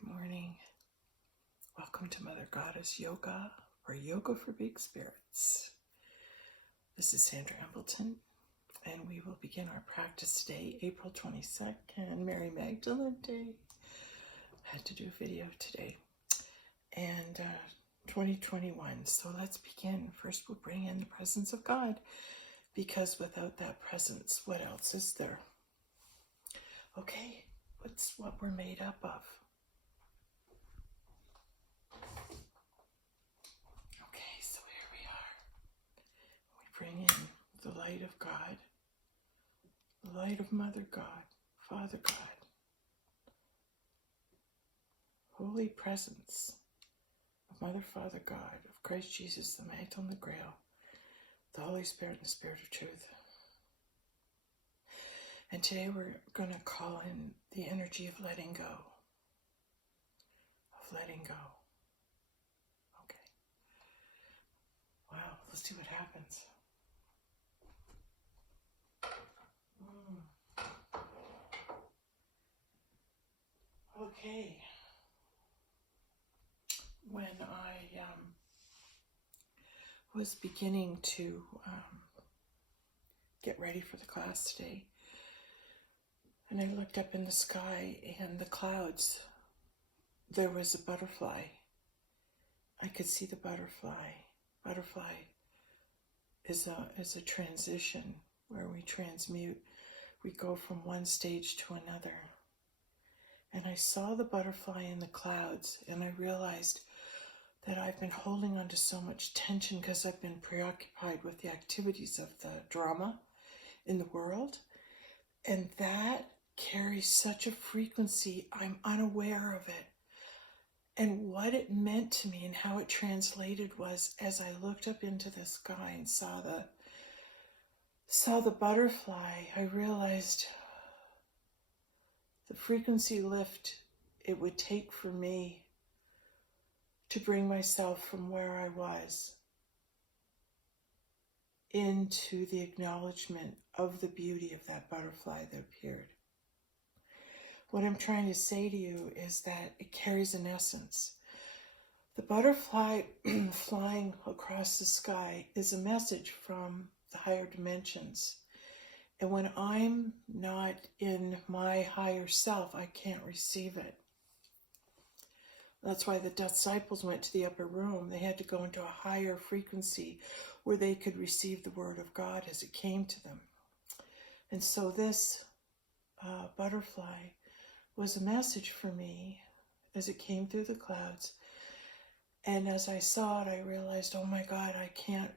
Good morning. Welcome to Mother Goddess Yoga, or Yoga for Big Spirits. This is Sandra Embleton, and we will begin our practice today, April 22nd, Mary Magdalene Day. I had to do a video today. And 2021. So let's begin. First, we'll bring in the presence of God, because without that presence, what else is there? Okay, what's what we're made up of? Okay, so here we are. We bring in the light of God, the light of Mother God, Father God, holy presence of Mother, Father God, of Christ Jesus, the Magdalene, the Grail, the Holy Spirit, and the Spirit of Truth. And today we're going to call in the energy of letting go. Of letting go. Okay. Wow, let's see what happens. Okay. When I was beginning to get ready for the class today, and I looked up in the sky and the clouds, there was a butterfly. I could see the butterfly. Butterfly is a transition where we transmute. We go from one stage to another. And I saw the butterfly in the clouds, and I realized that I've been holding on to so much tension because I've been preoccupied with the activities of the drama in the world. And that carries such a frequency, I'm unaware of it. And what it meant to me and how it translated was, as I looked up into the sky and saw the butterfly, I realized the frequency lift it would take for me to bring myself from where I was into the acknowledgement of the beauty of that butterfly that appeared. What I'm trying to say to you is that it carries an essence. The butterfly flying across the sky is a message from the higher dimensions. And when I'm not in my higher self, I can't receive it. That's why the disciples went to the upper room. They had to go into a higher frequency where they could receive the word of God as it came to them. And so this butterfly was a message for me as it came through the clouds. And as I saw it, I realized, oh my God, I can't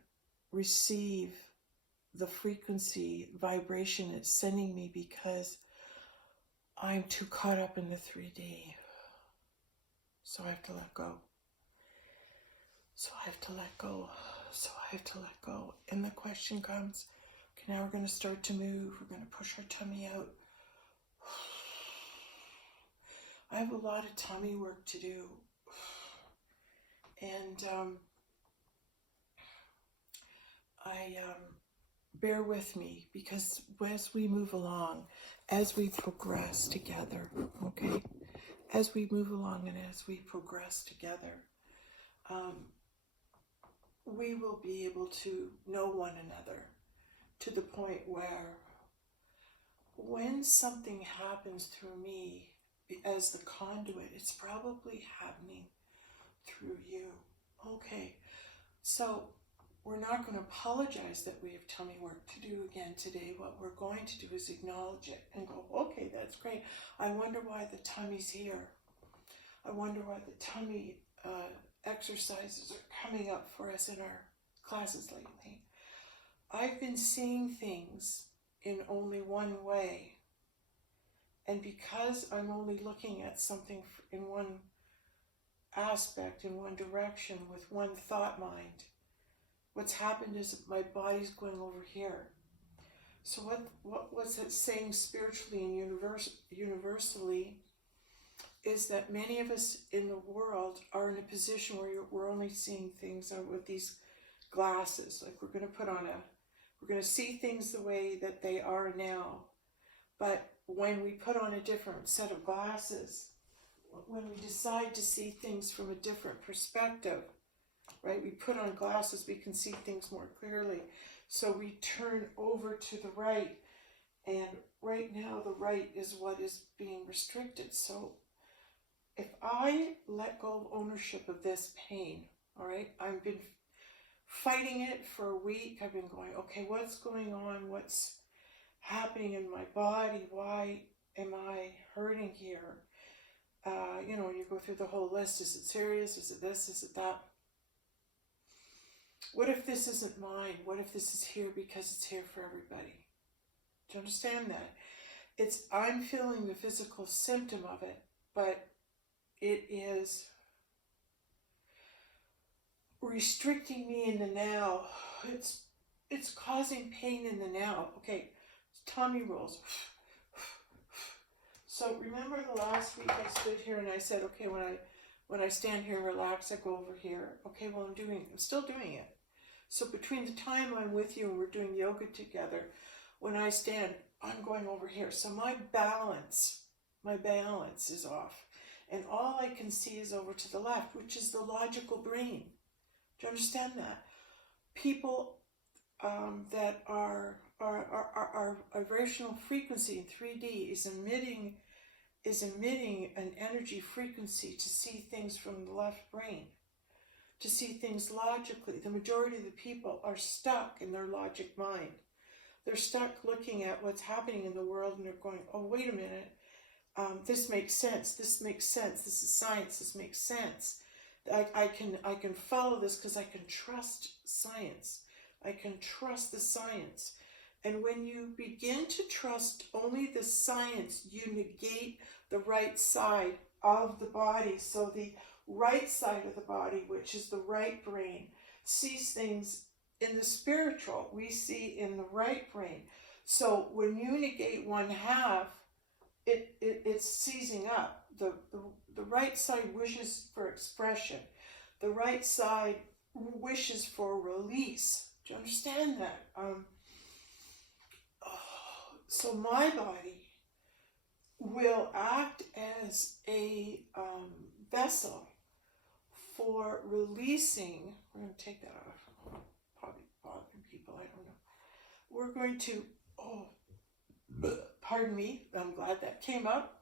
receive the frequency, vibration it's sending me because I'm too caught up in the 3D. So I have to let go. So I have to let go. So I have to let go. And the question comes, okay, now we're going to start to move. We're going to push our tummy out. I have a lot of tummy work to do. And bear with me, because as we move along, as we progress together, okay? As we move along and as we progress together, we will be able to know one another to the point where when something happens through me as the conduit, it's probably happening through you. Okay, so we're not going to apologize that we have tummy work to do again today. What we're going to do is acknowledge it and go, okay, that's great. I wonder why the tummy's here. I wonder why the tummy exercises are coming up for us in our classes lately. I've been seeing things in only one way. And because I'm only looking at something in one aspect, in one direction, with one thought mind, what's happened is my body's going over here. So what was it saying spiritually and universally is that many of us in the world are in a position where we're only seeing things with these glasses. Like we're going to see things the way that they are now. But when we put on a different set of glasses, when we decide to see things from a different perspective, right? We put on glasses, we can see things more clearly. So we turn over to the right, and right now the right is what is being restricted. So if I let go of ownership of this pain, all right, I've been fighting it for a week. I've been going, okay, what's going on? What's happening in my body? Why am I hurting here? You go through the whole list. Is it serious? Is it this? Is it that? What if this isn't mine? What if this is here because it's here for everybody? Do you understand that? I'm feeling the physical symptom of it, but it is restricting me in the now. It's causing pain in the now. Okay, tummy rolls. So remember the last week I stood here and I said, okay, when I stand here and relax, I go over here. Okay, well I'm still doing it. So between the time I'm with you and we're doing yoga together, when I stand, I'm going over here. So my balance is off. And all I can see is over to the left, which is the logical brain. Do you understand that? People that are vibrational frequency in 3D is emitting an energy frequency to see things from the left brain, to see things logically. The majority of the people are stuck in their logic mind. They're stuck looking at what's happening in the world and they're going, oh, wait a minute, this makes sense, this makes sense, this is science, this makes sense. I can follow this because I can trust science. I can trust the science. And when you begin to trust only the science, you negate the right side of the body. So the right side of the body, which is the right brain, sees things in the spiritual. We see in the right brain. So when you negate one half, it's seizing up. The right side wishes for expression. The right side wishes for release. Do you understand that? So my body will act as a vessel for releasing. We're going to take that off. Probably bothering people. I don't know. We're going to. Pardon me. I'm glad that came up.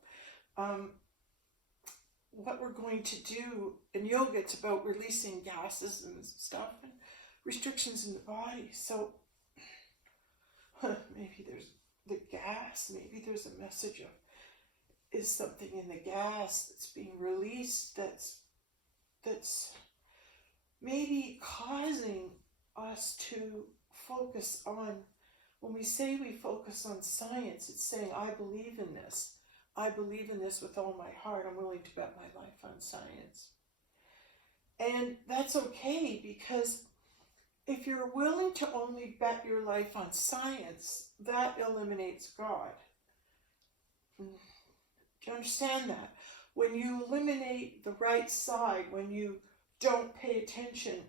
What we're going to do in yoga, it's about releasing gases and stuff and restrictions in the body. So maybe there's the gas, maybe there's a message of, is something in the gas that's being released that's maybe causing us to focus on, when we say we focus on science, it's saying, I believe in this. I believe in this with all my heart. I'm willing to bet my life on science. And that's okay, because if you're willing to only bet your life on science, that eliminates God. Do you understand that? When you eliminate the right side, when you don't pay attention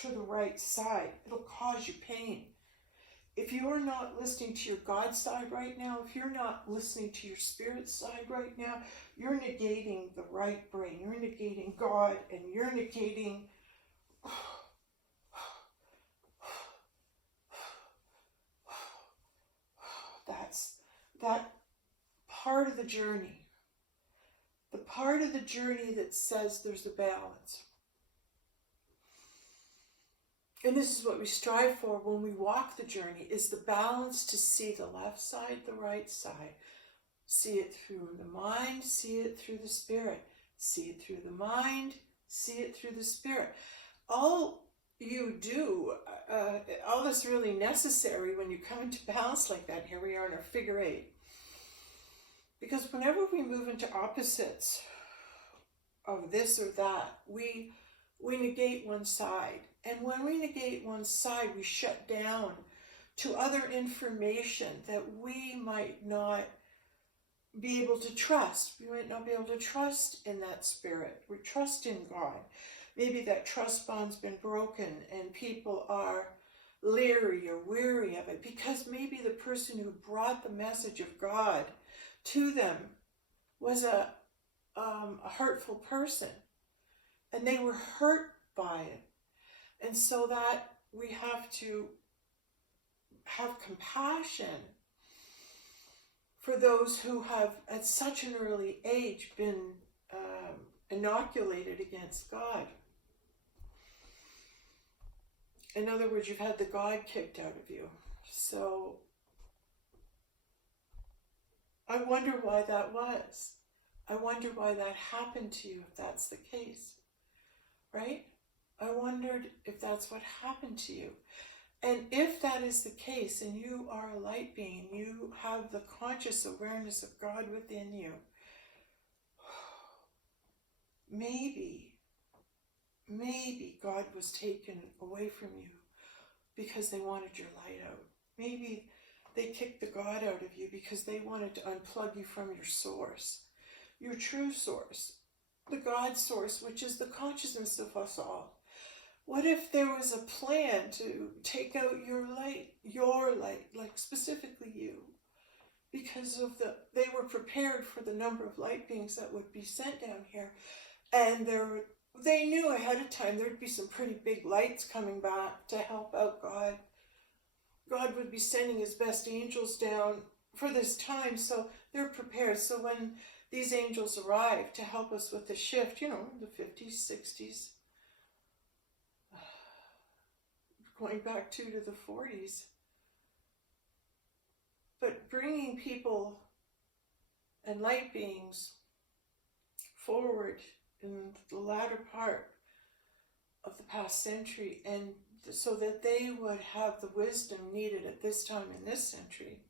to the right side, it'll cause you pain. If you're not listening to your God side right now, if you're not listening to your spirit side right now, you're negating the right brain. You're negating God, and you're negating that's that part of the journey. The part of the journey that says there's a balance. And this is what we strive for when we walk the journey, is the balance to see the left side, the right side. See it through the mind, see it through the spirit. See it through the mind, see it through the spirit. All you do, all that's really necessary when you come into balance like that, here we are in our figure 8. Because whenever we move into opposites of this or that, we negate one side. And when we negate one side, we shut down to other information that we might not be able to trust. We might not be able to trust in that spirit. We trust in God. Maybe that trust bond's been broken and people are leery or weary of it because maybe the person who brought the message of God to them was a a hurtful person, and they were hurt by it. And so that we have to have compassion for those who have at such an early age been inoculated against God. In other words, you've had the God kicked out of you. So I wonder why that was. I wonder why that happened to you, if that's the case, right? I wondered if that's what happened to you. And if that is the case, and you are a light being, you have the conscious awareness of God within you, maybe God was taken away from you because they wanted your light out. Maybe they kicked the God out of you because they wanted to unplug you from your source, your true source, the God source, which is the consciousness of us all. What if there was a plan to take out your light, like specifically you, because of they were prepared for the number of light beings that would be sent down here, and they knew ahead of time there'd be some pretty big lights coming back to help out God. God would be sending his best angels down for this time, so they're prepared. So when these angels arrive to help us with the shift, the 50s, 60s, going back to the 40s, but bringing people and light beings forward in the latter part of the past century, and so that they would have the wisdom needed at this time in this century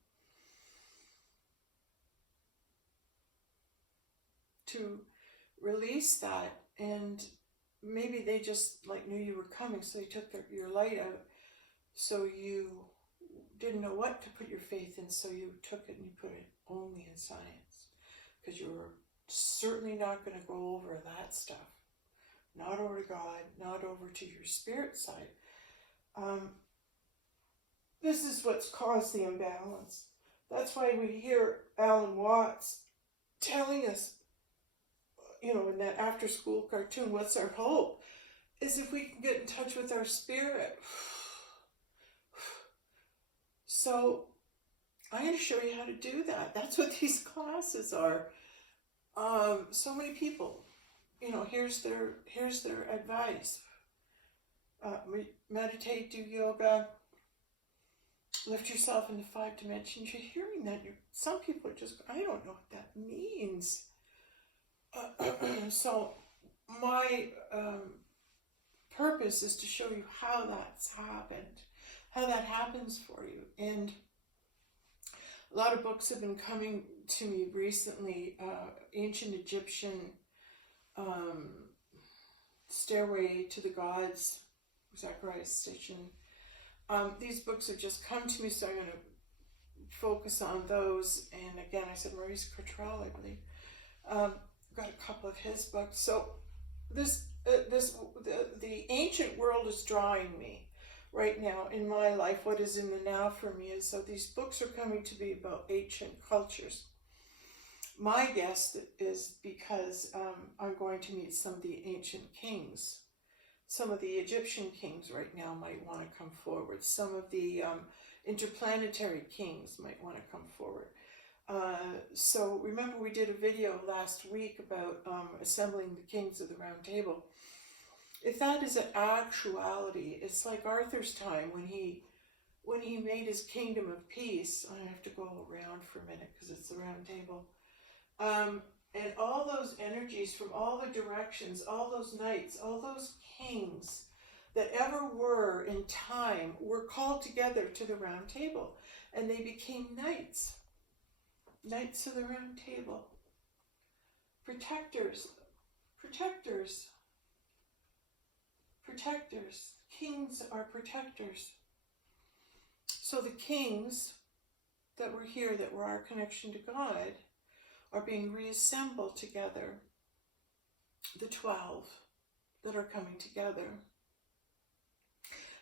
to release that. And maybe they just knew you were coming, so they took your light out, so you didn't know what to put your faith in, so you took it and you put it only in science, because you were certainly not going to go over that stuff, not over to God, not over to your spirit side. This is what's caused the imbalance. That's why we hear Alan Watts telling us, in that after-school cartoon, what's our hope? Is if we can get in touch with our spirit. So I'm going to show you how to do that. That's what these classes are. So many people, here's their advice. Meditate, do yoga, lift yourself into 5 dimensions. You're hearing that. Some people are just, I don't know what that means. So my purpose is to show you how that's happened, how that happens for you. And a lot of books have been coming to me recently. Ancient Egyptian, Stairway to the Gods, Zecharia Sitchin. These books have just come to me, so I'm going to focus on those. And again, I said Maurice Cottrell, I believe. Got a couple of his books. So the ancient world is drawing me right now in my life. What is in the now for me is, so these books are coming to be about ancient cultures. My guess is because I'm going to meet some of the ancient kings. Some of the Egyptian kings right now might want to come forward. Some of the interplanetary kings might want to come forward. So remember, we did a video last week about assembling the kings of the round table. If that is an actuality, it's like Arthur's time when he made his kingdom of peace. I have to go around for a minute because it's the round table. And all those energies from all the directions, all those knights, all those kings that ever were in time were called together to the round table, and they became knights. Knights of the Round Table. Protectors. Kings are protectors. So the kings that were here, that were our connection to God, are being reassembled together. The 12 that are coming together.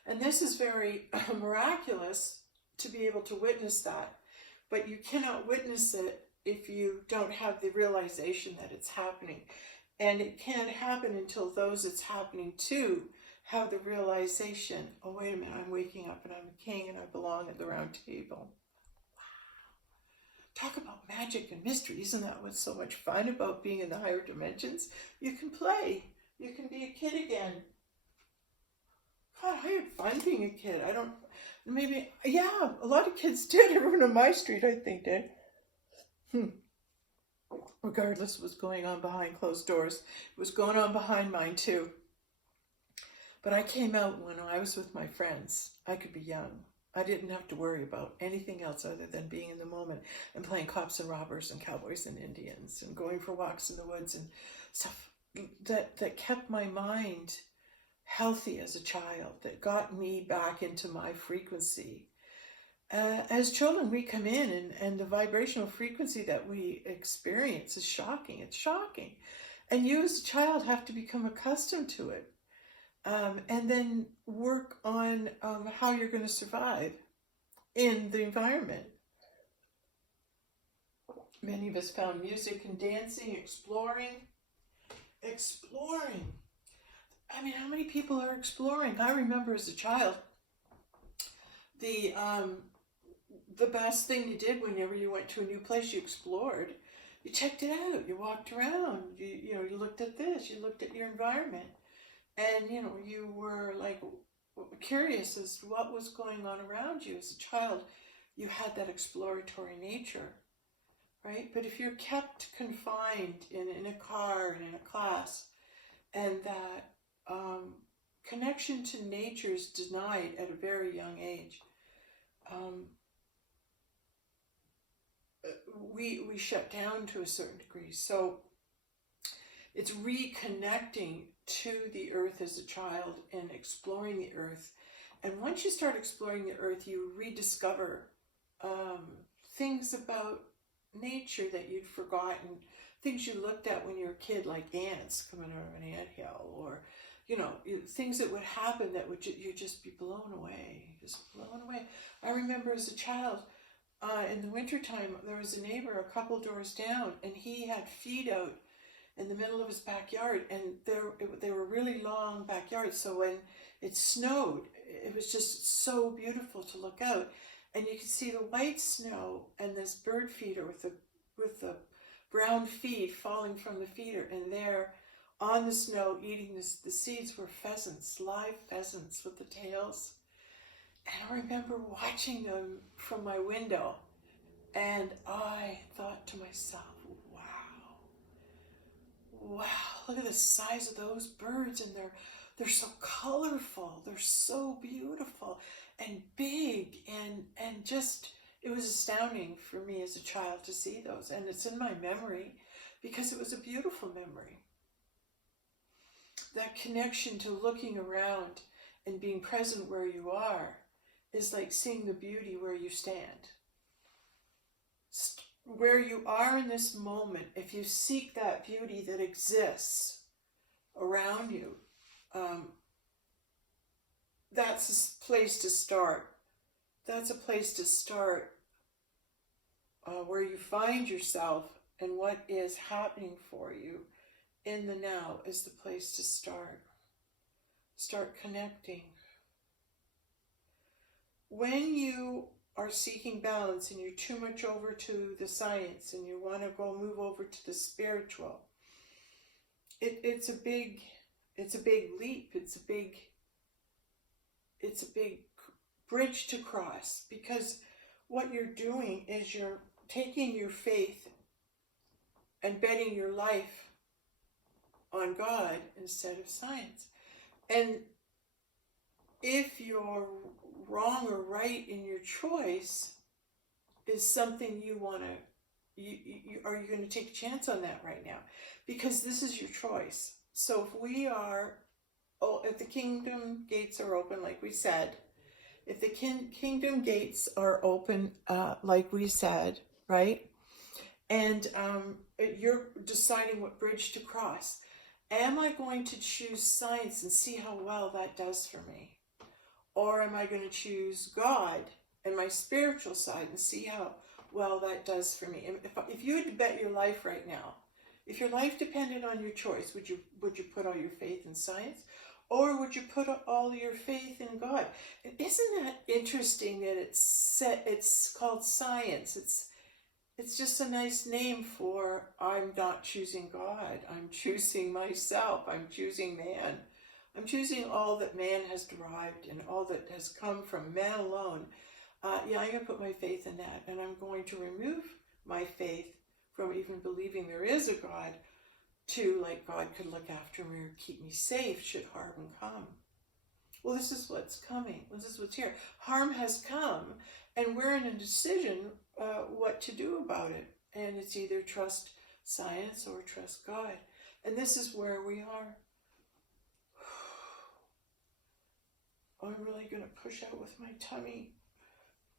And this is very miraculous to be able to witness that. But you cannot witness it if you don't have the realization that it's happening. And it can't happen until those it's happening to have the realization, oh, wait a minute, I'm waking up and I'm a king and I belong at the round table. Talk about magic and mystery. Isn't that what's so much fun about being in the higher dimensions? You can play. You can be a kid again. God, I had fun being a kid. Yeah, a lot of kids did. Everyone on my street, I think, did. Regardless of what's going on behind closed doors. It was going on behind mine too. But I came out when I was with my friends. I could be young. I didn't have to worry about anything else other than being in the moment and playing cops and robbers and cowboys and Indians and going for walks in the woods and stuff that kept my mind healthy as a child, that got me back into my frequency. As children, we come in and the vibrational frequency that we experience is shocking. It's shocking. And you as a child have to become accustomed to it. And then work on how you're going to survive in the environment. Many of us found music and dancing, exploring. I mean, how many people are exploring? I remember as a child, the best thing you did whenever you went to a new place, you explored. You checked it out. You walked around. You looked at this. You looked at your environment. And, you were like curious as to what was going on around you. As a child, you had that exploratory nature, right? But if you're kept confined in a car and in a class, and that connection to nature is denied at a very young age, we shut down to a certain degree. So it's reconnecting to the earth as a child and exploring the earth. And once you start exploring the earth, you rediscover things about nature that you'd forgotten, things you looked at when you were a kid, like ants coming out of an anthill, or things that would happen that would you'd just be blown away. I remember as a child, in the wintertime, there was a neighbor a couple doors down, and he had feed out in the middle of his backyard, and they were really long backyards, so when it snowed, it was just so beautiful to look out, and you could see the white snow and this bird feeder with the brown feed falling from the feeder, and there on the snow eating the seeds were pheasants, live pheasants with the tails. And I remember watching them from my window, and I thought to myself, wow, look at the size of those birds, and they're so colorful, they're so beautiful and big, and just, it was astounding for me as a child to see those, and it's in my memory because it was a beautiful memory. That connection to looking around and being present where you are is like seeing the beauty where you stand. Where you are in this moment, if you seek that beauty that exists around you, that's a place to start. That's a place to start where you find yourself and what is happening for you in the now is the place to start. Start connecting. When you are seeking balance and you're too much over to the science and you want to move over to the spiritual, it's a big leap. It's a big bridge to cross, because what you're doing is you're taking your faith and betting your life on God instead of science. And if you're wrong or right in your choice is something you want to, are you going to take a chance on that right now? Because this is your choice. So if we are, if the kingdom gates are open, like we said, if the kingdom gates are open, like we said, right? And you're deciding what bridge to cross. Am I going to choose science and see how well that does for me? Or am I going to choose God and my spiritual side and see how well that does for me. If you had to bet your life right now, if your life depended on your choice, would you put all your faith in science, or would you put all your faith in God? And isn't that interesting that it's called science? It's just a nice name for, I'm not choosing God. I'm choosing myself. I'm choosing man. I'm choosing all that man has derived and all that has come from man alone. I'm going to put my faith in that, and I'm going to remove my faith from even believing there is a God to, like, God could look after me or keep me safe should harm come. Well, this is what's coming. This is what's here. Harm has come, and we're in a decision what to do about it. And it's either trust science or trust God. And this is where we are. I'm really going to push out with my tummy.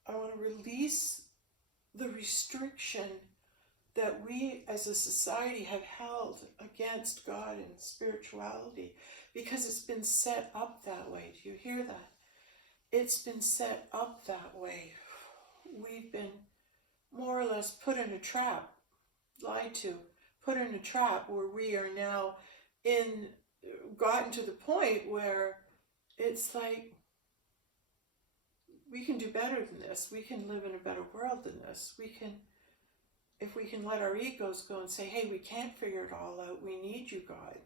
I want to release the restriction that we as a society have held against God and spirituality, because it's been set up that way. Do you hear that? It's been set up that way. We've been more or less put in a trap, lied to, put in a trap where we are now gotten to the point where it's like, we can do better than this. We can live in a better world than this. If we can let our egos go and say, hey, we can't figure it all out. We need you, God.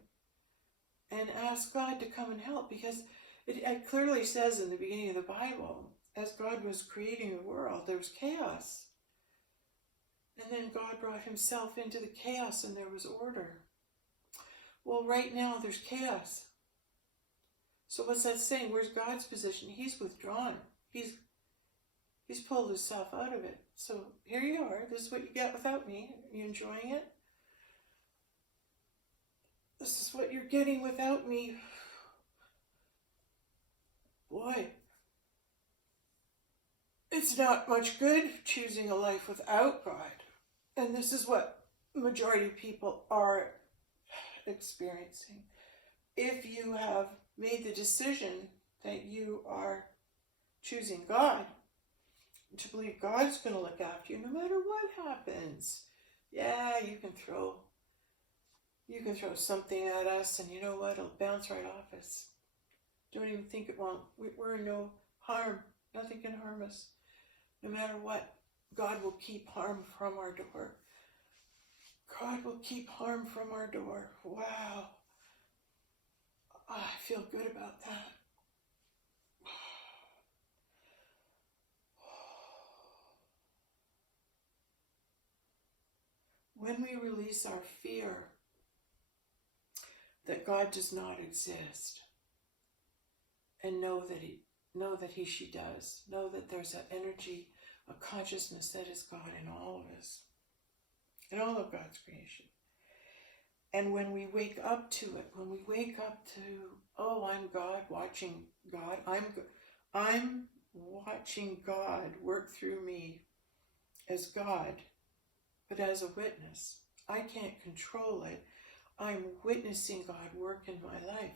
And ask God to come and help, because it clearly says in the beginning of the Bible, as God was creating the world, there was chaos. And then God brought himself into the chaos and there was order. Well, right now there's chaos. So what's that saying? Where's God's position? He's withdrawn. He's pulled himself out of it. So here you are. This is what you get without me. Are you enjoying it? This is what you're getting without me. Boy, it's not much good choosing a life without God. And this is what the majority of people are experiencing. If you have made the decision that you are choosing God, to believe God's going to look after you no matter what happens. Yeah, you can throw something at us, and you know what? It'll bounce right off us. Don't even think it won't. We're in no harm. Nothing can harm us. No matter what, God will keep harm from our door. God will keep harm from our door. Wow. I feel good about that. When we release our fear that God does not exist, and know that she does, know that there's an energy, a consciousness that is God in all of us, in all of God's creation. And when we wake up to it, when we wake up to, oh, I'm God, watching God, I'm watching God work through me as God, but as a witness. I can't control it. I'm witnessing God work in my life.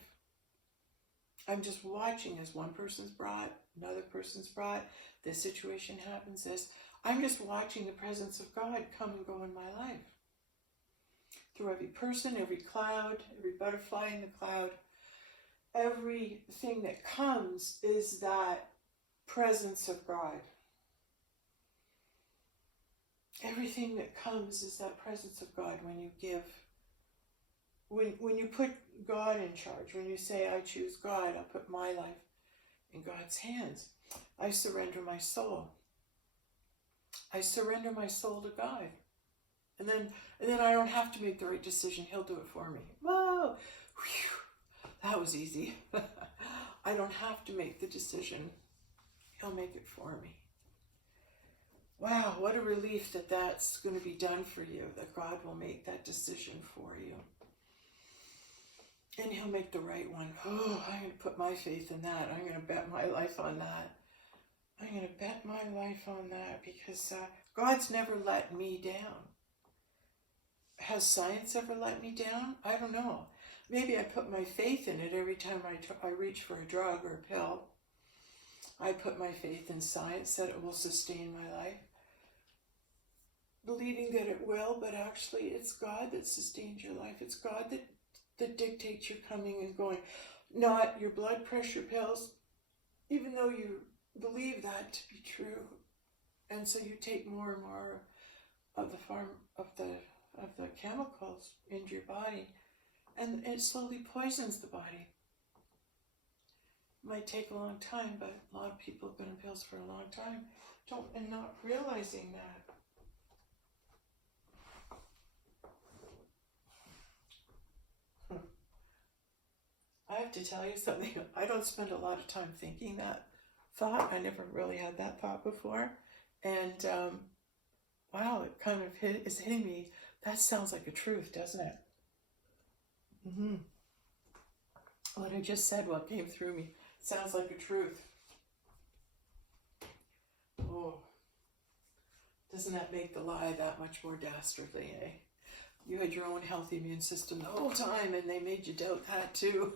I'm just watching as one person's brought, another person's brought, this situation happens, this. I'm just watching the presence of God come and go in my life. Through every person, every cloud, every butterfly in the cloud, everything that comes is that presence of God. Everything that comes is that presence of God when you give. When you put God in charge, when you say, I choose God, I'll put my life in God's hands. I surrender my soul. I surrender my soul to God. And then I don't have to make the right decision. He'll do it for me. Whoa! Whew. That was easy. I don't have to make the decision. He'll make it for me. Wow, what a relief that that's going to be done for you, that God will make that decision for you. And he'll make the right one. Oh, I'm going to put my faith in that. I'm going to bet my life on that. I'm going to bet my life on that, because God's never let me down. Has science ever let me down? I don't know. Maybe I put my faith in it every time I reach for a drug or a pill. I put my faith in science that it will sustain my life. believing that it will, but actually it's God that sustains your life. It's God that dictates your coming and going, not your blood pressure pills, even though you believe that to be true. And so you take more and more of the chemicals into your body, and it slowly poisons the body. It might take a long time, but a lot of people have been on pills for a long time, and not realizing that. I have to tell you something. I don't spend a lot of time thinking that thought. I never really had that thought before. And wow, it kind of is hitting me. That sounds like a truth, doesn't it? Mm-hmm. What I just said, what came through me, sounds like a truth. Oh, doesn't that make the lie that much more dastardly, eh? You had your own healthy immune system the whole time, and they made you doubt that too.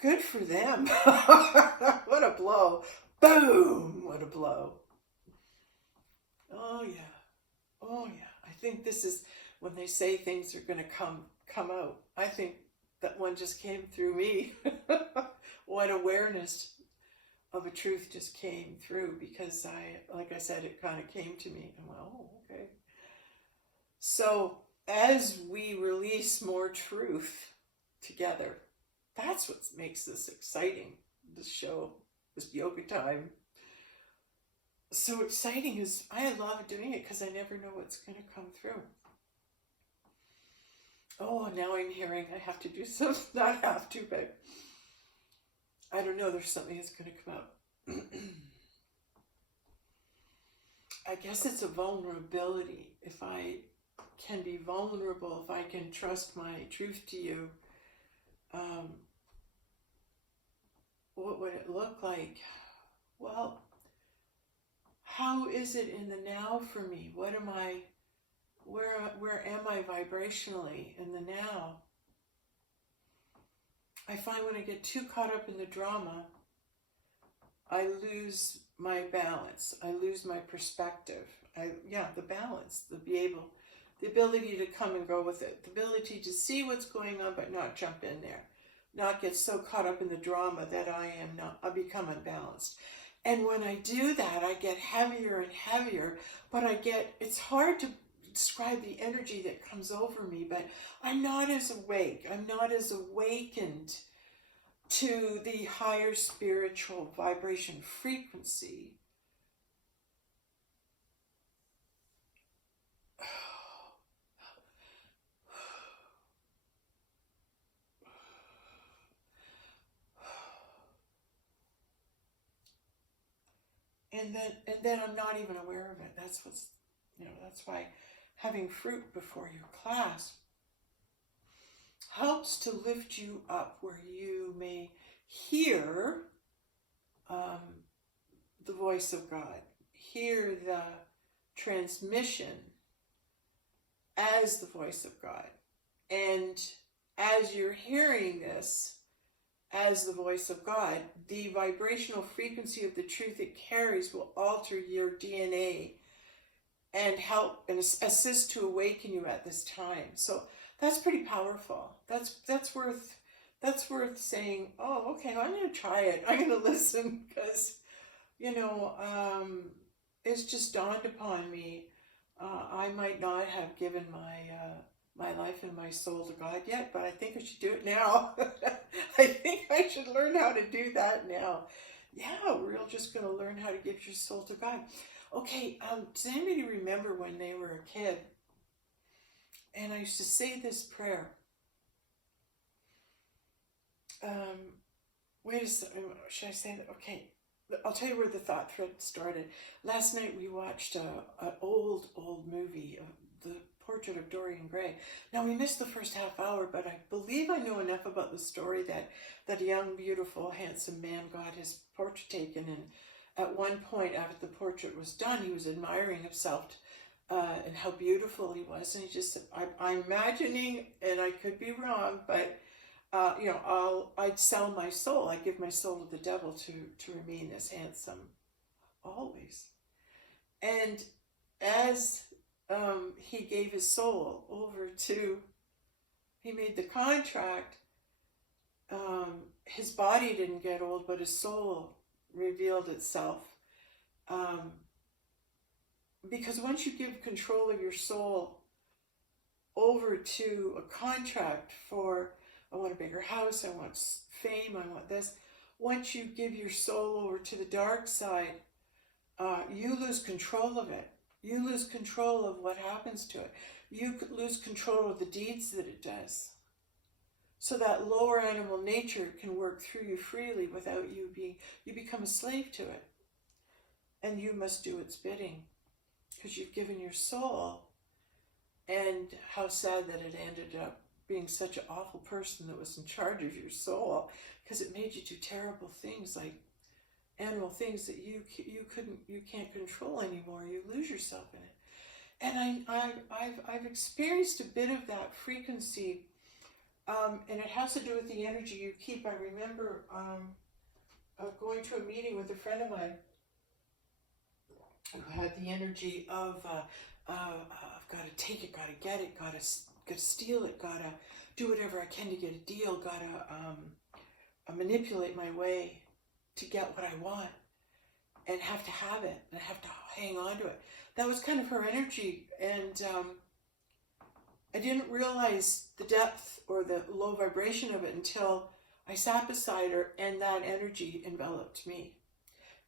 Good for them. What a blow. Boom! What a blow. Oh yeah. Oh yeah. I think this is when they say things are going to come out. I think that one just came through me. What awareness of a truth just came through, because like I said, it kind of came to me. I'm like, oh, okay. So as we release more truth together, that's what makes this exciting, this show, this yoga time. So exciting is, I love doing it because I never know what's going to come through. Oh, now I'm hearing I have to do something, not have to, but I don't know, there's something that's going to come out. I guess it's a vulnerability. If I can be vulnerable, if I can trust my truth to you, what would it look like? Well, how is it in the now for me? What am I, where am I vibrationally in the now? I find when I get too caught up in the drama, I lose my balance. I lose my perspective. The balance, the ability to come and go with it, the ability to see what's going on but not jump in there, not get so caught up in the drama that I become unbalanced. And when I do that, I get heavier and heavier, but it's hard to describe the energy that comes over me, but I'm not as awake. I'm not as awakened to the higher spiritual vibration frequency. And then I'm not even aware of it. That's why having fruit before your class helps to lift you up, where you may hear the voice of God, hear the transmission as the voice of God. And as you're hearing this as the voice of God, the vibrational frequency of the truth it carries will alter your DNA and help and assist to awaken you at this time. So that's pretty powerful. That's worth saying, oh, okay, I'm going to try it. I'm going to listen, because, it's just dawned upon me. I might not have given my life and my soul to God yet, but I think I should do it now. I think I should learn how to do that now. Yeah, we're all just going to learn how to give your soul to God. Okay, does anybody remember when they were a kid? And I used to say this prayer. Wait a second, should I say that? Okay, I'll tell you where the thought thread started. Last night we watched an old movie, The Portrait of Dorian Gray. Now, we missed the first half hour, but I believe I know enough about the story that a young, beautiful, handsome man got his portrait taken, and at one point after the portrait was done, he was admiring himself and how beautiful he was, and he just said, I'm imagining, and I could be wrong, but I'd sell my soul. I'd give my soul to the devil to remain as handsome always. And as he gave his soul over to, he made the contract, his body didn't get old, but his soul revealed itself. Because once you give control of your soul over to a contract for, I want a bigger house, I want fame, I want this. Once you give your soul over to the dark side, you lose control of it. You lose control of what happens to it. You lose control of the deeds that it does. So that lower animal nature can work through you freely without you being, you become a slave to it. And you must do its bidding because you've given your soul. And how sad that it ended up being such an awful person that was in charge of your soul, because it made you do terrible things, like animal things that you can't control anymore. You lose yourself in it. And I've experienced a bit of that frequency, and it has to do with the energy you keep. I remember going to a meeting with a friend of mine who had the energy of I've got to take it, got to get it, got to steal it, got to do whatever I can to get a deal, got to manipulate my way to get what I want, and have to have it, and have to hang on to it. That was kind of her energy, and I didn't realize the depth or the low vibration of it until I sat beside her, and that energy enveloped me.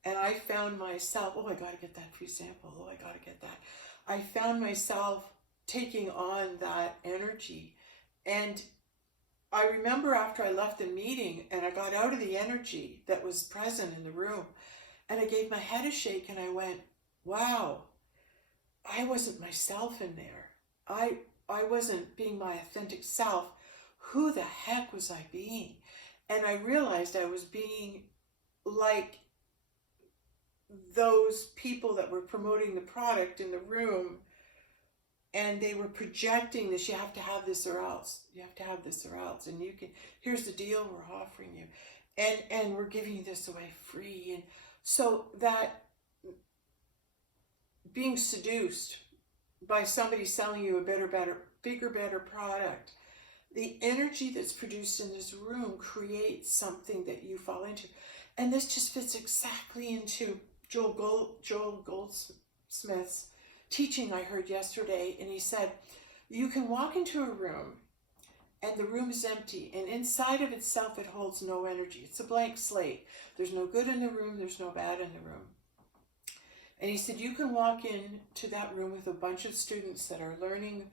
And I found myself, oh, I got to get that free sample, oh, I got to get that. I found myself taking on that energy. And I remember after I left the meeting and I got out of the energy that was present in the room, and I gave my head a shake and I went, wow, I wasn't myself in there. I wasn't being my authentic self. Who the heck was I being? And I realized I was being like those people that were promoting the product in the room, and they were projecting this, you have to have this or else, you have to have this or else, and you can, here's the deal we're offering you, and we're giving you this away free. And so that being seduced by somebody selling you a bigger, better product, the energy that's produced in this room creates something that you fall into. And this just fits exactly into Joel Goldsmith's teaching I heard yesterday. And he said, you can walk into a room and the room is empty, and inside of itself it holds no energy. It's a blank slate. There's no good in the room, there's no bad in the room. And he said, you can walk into that room with a bunch of students that are learning,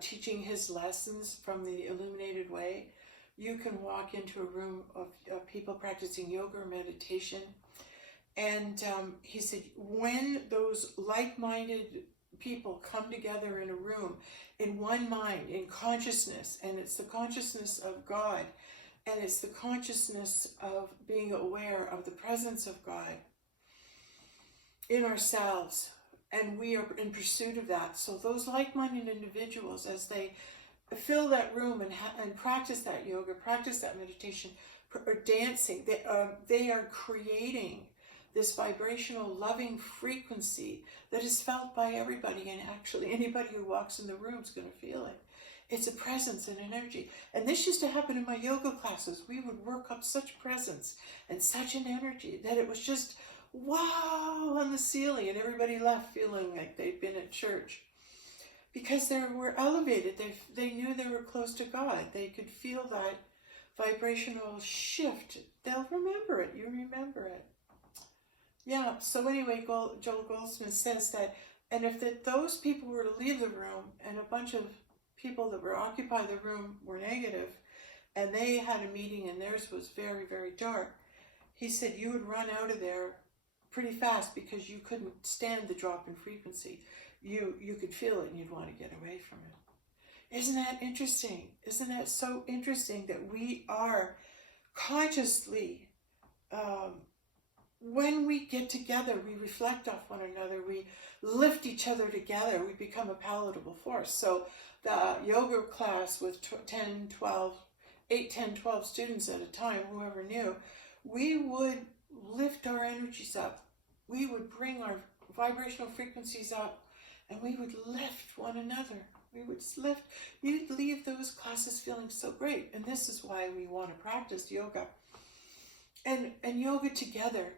teaching his lessons from the Illuminated Way. You can walk into a room of people practicing yoga or meditation. And he said, when those like-minded people come together in a room, in one mind, in consciousness, and it's the consciousness of God, and it's the consciousness of being aware of the presence of God in ourselves, and we are in pursuit of that. So those like-minded individuals, as they fill that room and practice that yoga, practice that meditation, or dancing, they are creating this vibrational, loving frequency that is felt by everybody, and actually anybody who walks in the room is going to feel it. It's a presence and an energy. And this used to happen in my yoga classes. We would work up such presence and such an energy that it was just, wow, on the ceiling, and everybody left feeling like they'd been at church. Because they were elevated. They knew they were close to God. They could feel that vibrational shift. They'll remember it. You remember it. Yeah, so anyway, Joel Goldsmith says that, and if those people were to leave the room and a bunch of people that were occupying the room were negative, and they had a meeting and theirs was very, very dark, he said you would run out of there pretty fast because you couldn't stand the drop in frequency. You could feel it and you'd want to get away from it. Isn't that interesting? Isn't that so interesting that we are consciously, when we get together, we reflect off one another, we lift each other together, we become a palatable force. So the yoga class with 8, 10, 12 students at a time, whoever knew, we would lift our energies up. We would bring our vibrational frequencies up, and we would lift one another. We would lift. You'd leave those classes feeling so great. And this is why we want to practice yoga. And yoga together.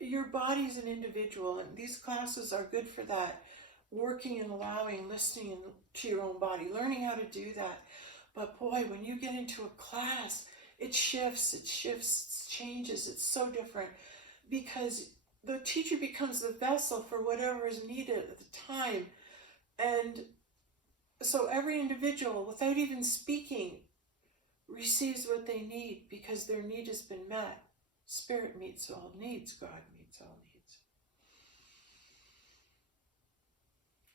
Your body's an individual, and these classes are good for that. Working and allowing, listening to your own body, learning how to do that. But boy, when you get into a class, it shifts, it changes. It's so different because the teacher becomes the vessel for whatever is needed at the time. And so every individual, without even speaking, receives what they need because their need has been met. Spirit meets all needs. God meets all needs.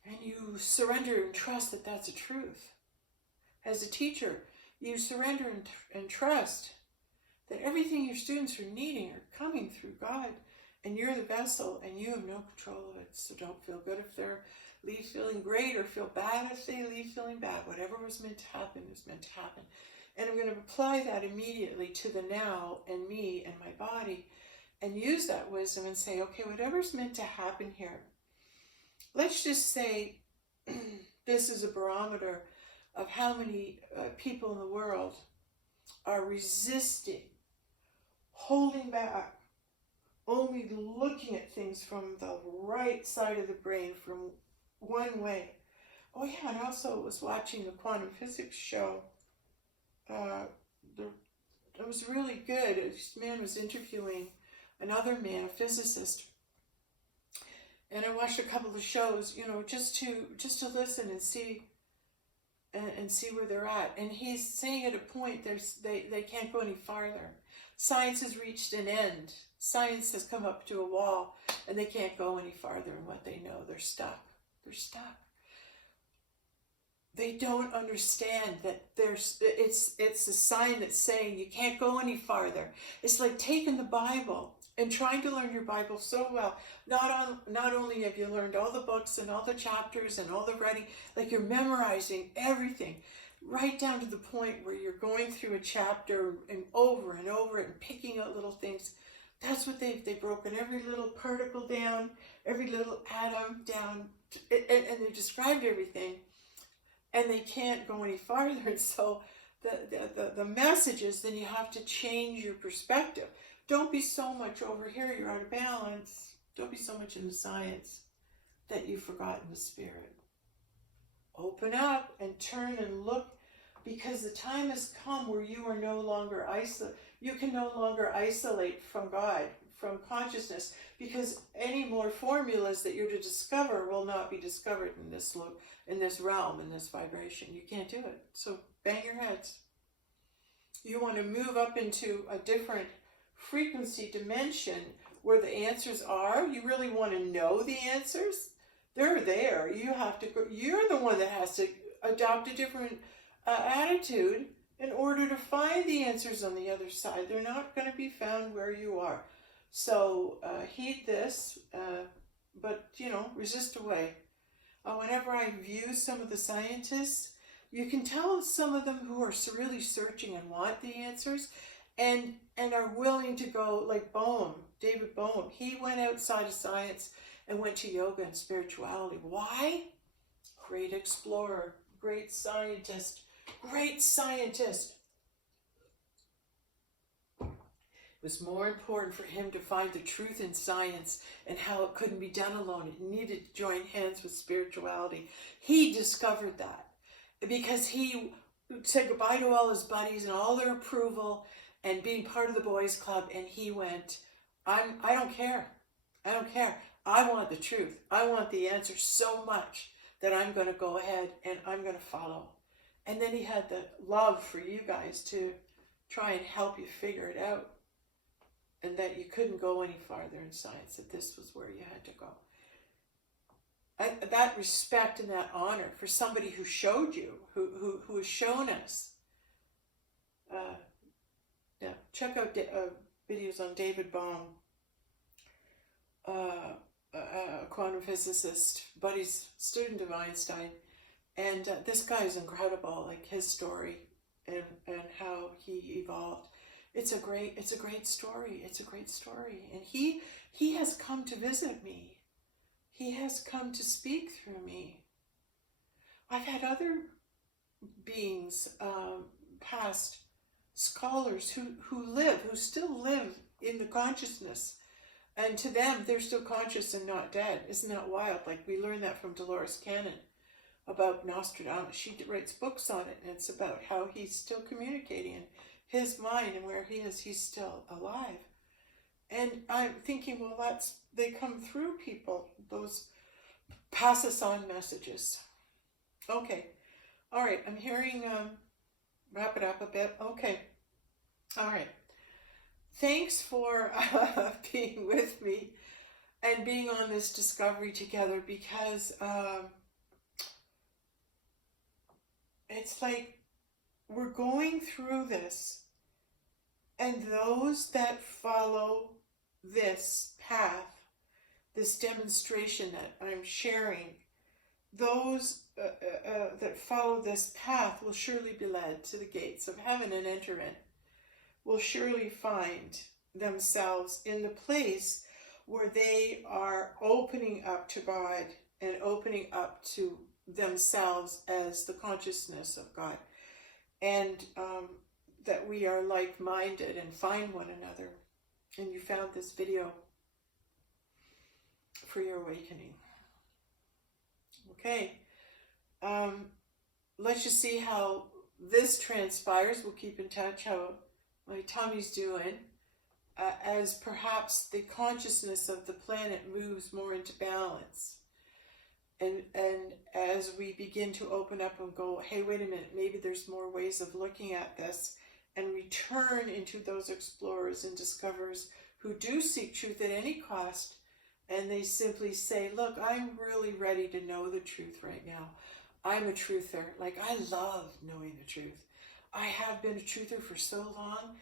And you surrender and trust that that's a truth. As a teacher, you surrender and trust that everything your students are needing are coming through God, and you're the vessel, and you have no control of it. So don't feel good if they leave feeling great, or feel bad if they leave feeling bad. Whatever was meant to happen is meant to happen. And I'm going to apply that immediately to the now and me and my body, and use that wisdom and say, okay, whatever's meant to happen here, let's just say this is a barometer of how many people in the world are resisting, holding back, only looking at things from the right side of the brain, from one way. Oh yeah, and also was watching the quantum physics show. It was really good. This man was interviewing another man, a physicist, and I watched a couple of shows, just to listen and see where they're at. And he's saying at a point they can't go any farther. Science has reached an end. Science has come up to a wall, and they can't go any farther in what they know. They're stuck. They're stuck. They don't understand that it's a sign that's saying you can't go any farther. It's like taking the Bible and trying to learn your Bible so well. Not only have you learned all the books and all the chapters and all the writing, like you're memorizing everything, right down to the point where you're going through a chapter and over it and picking out little things. That's what they've broken every little particle down, every little atom down, and they described everything. And they can't go any farther. And so the message is then you have to change your perspective. Don't be so much over here, you're out of balance. Don't be so much in the science that you've forgotten the spirit. Open up and turn and look, because the time has come where you are no longer isolated. You can no longer isolate from God, from consciousness, because any more formulas that you're to discover will not be discovered in this loop, in this realm, in this vibration. You can't do it. So bang your heads. You want to move up into a different frequency dimension where the answers are. You really want to know the answers. They're there. You have to go. You're the one that has to adopt a different attitude in order to find the answers on the other side. They're not going to be found where you are. So heed this, but resist away. Whenever I view some of the scientists, you can tell some of them who are really searching and want the answers, and are willing to go, like Bohm, David Bohm. He went outside of science and went to yoga and spirituality. Why? Great explorer, great scientist. It was more important for him to find the truth in science and how it couldn't be done alone. It needed to join hands with spirituality. He discovered that because he said goodbye to all his buddies and all their approval and being part of the boys club, and he went, I don't care. I want the truth. I want the answer so much that I'm going to go ahead and I'm going to follow. And then he had the love for you guys to try and help you figure it out. And that you couldn't go any farther in science, that this was where you had to go. That respect and that honor for somebody who showed you, who has shown us. Check out videos on David Bohm, a quantum physicist, buddy's student of Einstein. And this guy is incredible, like his story and how he evolved. It's a great story. And he has come to visit me. He has come to speak through me. I've had other beings, past scholars who still live in the consciousness. And to them, they're still conscious and not dead. Isn't that wild? Like, we learned that from Dolores Cannon about Nostradamus. She writes books on it, and it's about how he's still communicating in his mind, and where he is, he's still alive. And I'm thinking, well, they come through people, those pass us on messages. Okay. All right. I'm hearing, wrap it up a bit. Okay. All right. Thanks for being with me and being on this discovery together, because it's like we're going through this, and those that follow this path, this demonstration that I'm sharing, those that follow this path will surely be led to the gates of heaven and enter in, will surely find themselves in the place where they are opening up to God and opening up to themselves as the consciousness of God, and that we are like-minded and find one another. And you found this video for your awakening. Okay, let's just see how this transpires. We'll keep in touch how my tummy's doing, as perhaps the consciousness of the planet moves more into balance. And as we begin to open up and go, hey, wait a minute, maybe there's more ways of looking at this, and return into those explorers and discoverers who do seek truth at any cost, and they simply say, look, I'm really ready to know the truth right now. I'm a truther. Like, I love knowing the truth. I have been a truther for so long,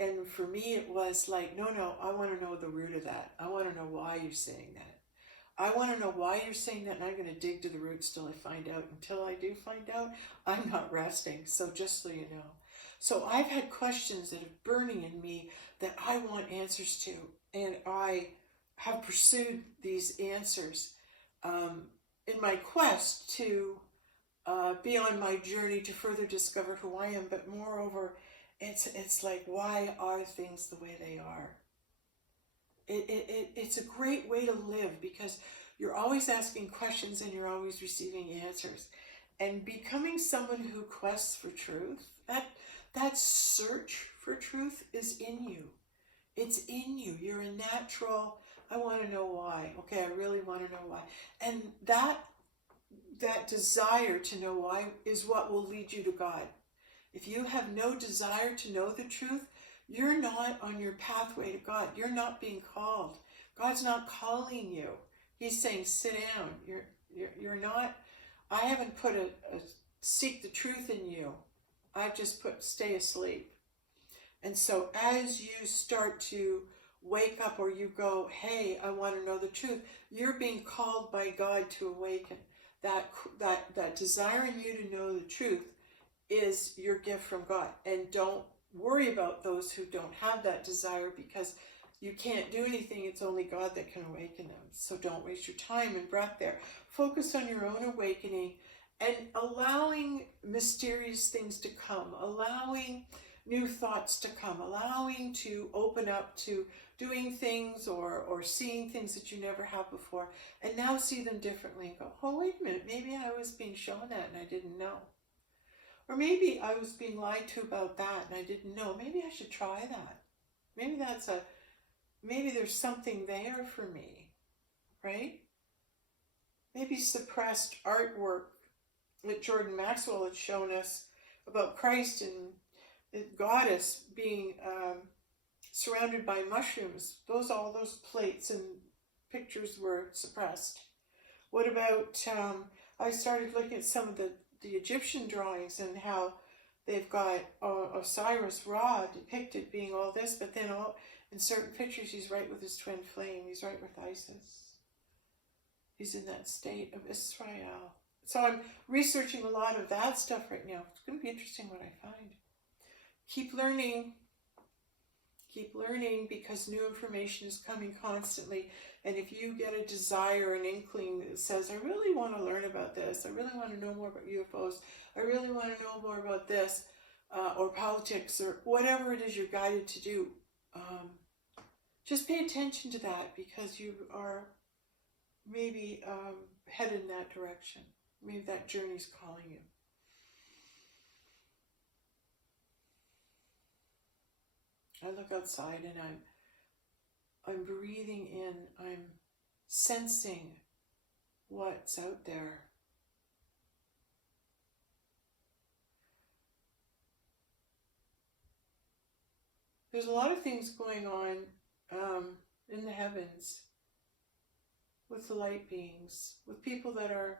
and for me it was like, no, I want to know the root of that. I want to know why you're saying that. I want to know why you're saying that, and I'm going to dig to the roots till I find out. Until I do find out, I'm not resting. So just so you know. So I've had questions that are burning in me that I want answers to, and I have pursued these answers in my quest to be on my journey to further discover who I am. But moreover, it's like, why are things the way they are? It's a great way to live, because you're always asking questions and you're always receiving answers. And becoming someone who quests for truth, that search for truth is in you. It's in you. You're a natural, I want to know why. Okay, I really want to know why. And that desire to know why is what will lead you to God. If you have no desire to know the truth, you're not on your pathway to God. You're not being called. God's not calling you. He's saying, sit down. You're not, I haven't put a seek the truth in you. I've just put stay asleep. And so as you start to wake up, or you go, hey, I want to know the truth, you're being called by God to awaken. That desire in you to know the truth is your gift from God. And don't worry about those who don't have that desire, because you can't do anything. It's only God that can awaken them. So don't waste your time and breath there. Focus on your own awakening and allowing mysterious things to come, allowing new thoughts to come, allowing to open up to doing things or seeing things that you never have before, and now see them differently and go, oh, wait a minute, maybe I was being shown that and I didn't know. Or maybe I was being lied to about that and I didn't know. Maybe I should try that. Maybe there's something there for me, right? Maybe suppressed artwork that Jordan Maxwell had shown us about Christ and the goddess being surrounded by mushrooms. All those plates and pictures were suppressed. What about, I started looking at some of the Egyptian drawings and how they've got Osiris Ra depicted being all this, but then in certain pictures he's right with his twin flame, he's right with Isis. He's in that state of Israel. So I'm researching a lot of that stuff right now. It's going to be interesting what I find. Keep learning. Keep learning, because new information is coming constantly. And if you get a desire, an inkling that says, I really want to learn about this, I really want to know more about UFOs, I really want to know more about this, or politics, or whatever it is you're guided to do, just pay attention to that, because you are maybe headed in that direction. Maybe that journey's calling you. I look outside and I'm breathing in, I'm sensing what's out there. There's a lot of things going on in the heavens with the light beings, with people that are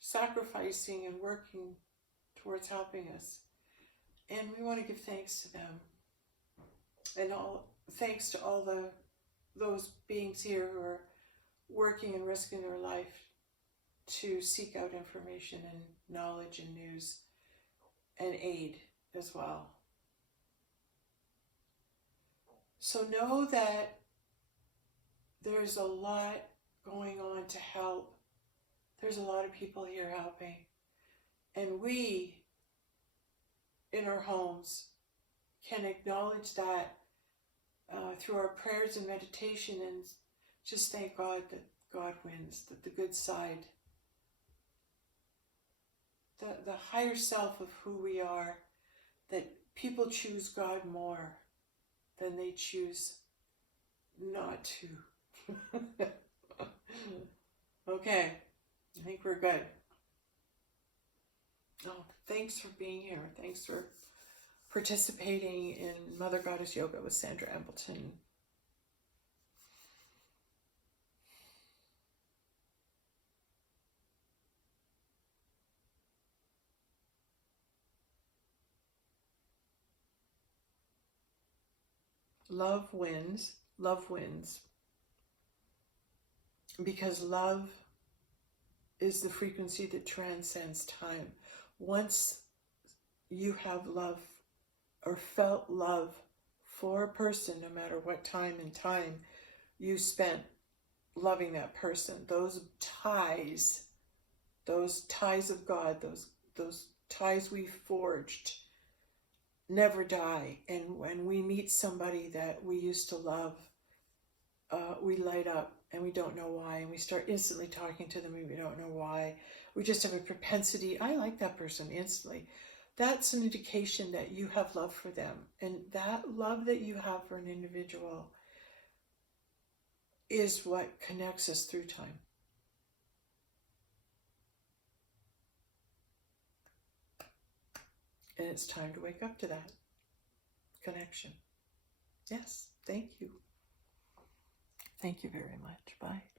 sacrificing and working towards helping us. And we want to give thanks to them. And thanks to all those beings here who are working and risking their life to seek out information and knowledge and news and aid as well. So know that there's a lot going on to help. There's a lot of people here helping. And we, in our homes, can acknowledge that through our prayers and meditation, and just thank God that God wins, that the good side, the higher self of who we are, that people choose God more than they choose not to. Okay, I think we're good. Oh, thanks for being here. Thanks for participating in Mother Goddess Yoga with Sandra Embleton. Love wins. Love wins. Because love is the frequency that transcends time. Once you have love or felt love for a person, no matter what time you spent loving that person, those ties of God, those ties we forged never die. And when we meet somebody that we used to love, we light up and we don't know why, and we start instantly talking to them and we don't know why. We just have a propensity, I like that person instantly. That's an indication that you have love for them. And that love that you have for an individual is what connects us through time. And it's time to wake up to that connection. Yes, thank you. Thank you very much. Bye.